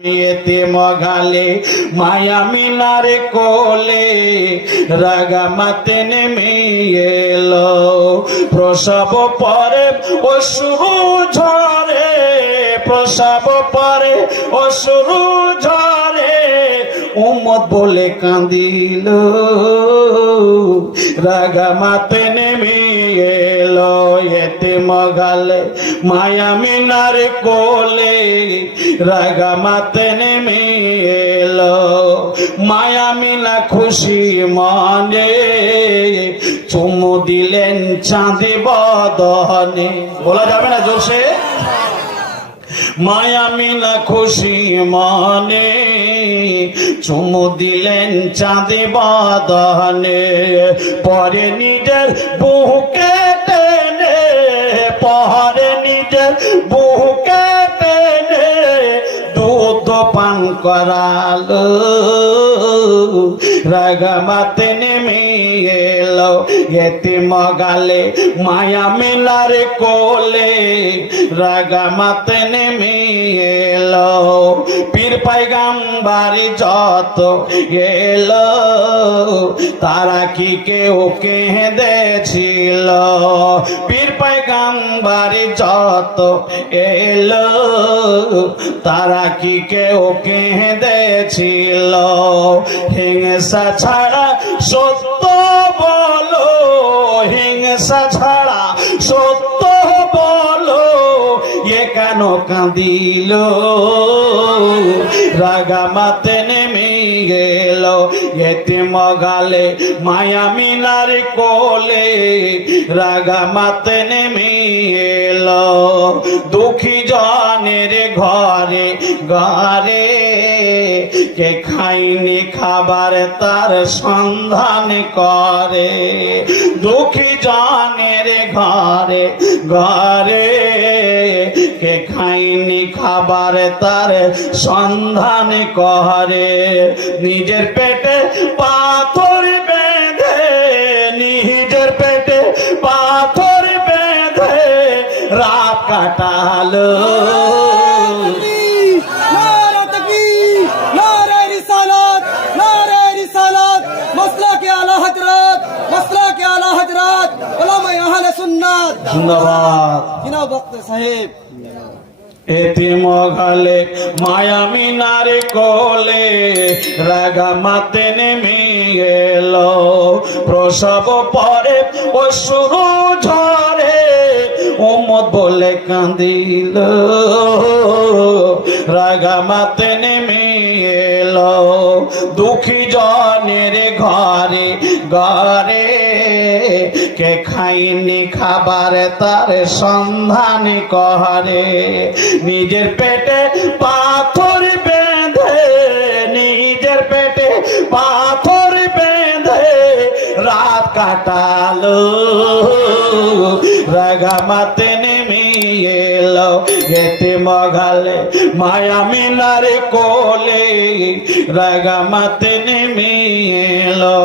এতে মগালে মায়া মিনার কোলে রাগামাতে নেমে এলো প্রসব পরে অশ্রু ঝরে প্রসব পরে অশ্রু ঝরে উম্মত বলে কাঁদিল রাগামাতে নেমে এলো এতে মগালে মায়া মিনার কোলে রাগামাতে নেমে এলো মায়া মিনা খুশি মনে চুমু দিলেন চাঁদি বদনে বলা যাবে না জোশে মায়া মিনা খুশি মনে চুমু দিলেন চাঁদি বদনে পরে নিজের বুকে টেনে পরে নিজের বুকে টেনে দুধ পান করালো রাগামাতে নেমে এলো এতে মগালে মায়া মিনার কোলে রাগামাতে নেমে এলো পীর পয়গম্বর যত এলো তারা কি কেউ কেঁদেছিল পীর পয়গম্বর যত এলো তারা কি কেউ কেঁদেছিল হিংসা ছাড়া সত্য বলো হিংসা ছাড়া সত্য বলো এ কেন কাঁদিল রাগামাতে নেমে গেল এতে মগালে মায়া মিনার কোলে রাগামাতে নেমে এলো দুঃখী জনের ঘরে ঘরে কে খাইনি খাবার তার সন্ধান করে দুঃখী জনের ঘরে ঘরে কে খাইনি খাবার তার সন্ধান করে নিজের পেটে পাথর বেঁধে নিজের পেটে পাথর বেঁধে রাত কাটালো এতে মগালে মায়া মিনার কোলে রাগামাতে নেমে এলো প্রসব পরে অশ্রু ঝরে উম্মত বলে কাঁদিল রাগামাতে নেমে এলো দুঃখী জনের ঘরে ঘরে কে খাইনি খাবার তার সন্ধান করে নিজের পেটে পাথর বেঁধে নিজের পেটে পাথর বেঁধে রাত কাটালো রাগামাতে নেমে এলো এতে মগালে মায়া মিনার কোলে রাগামাতে নেমে এলো।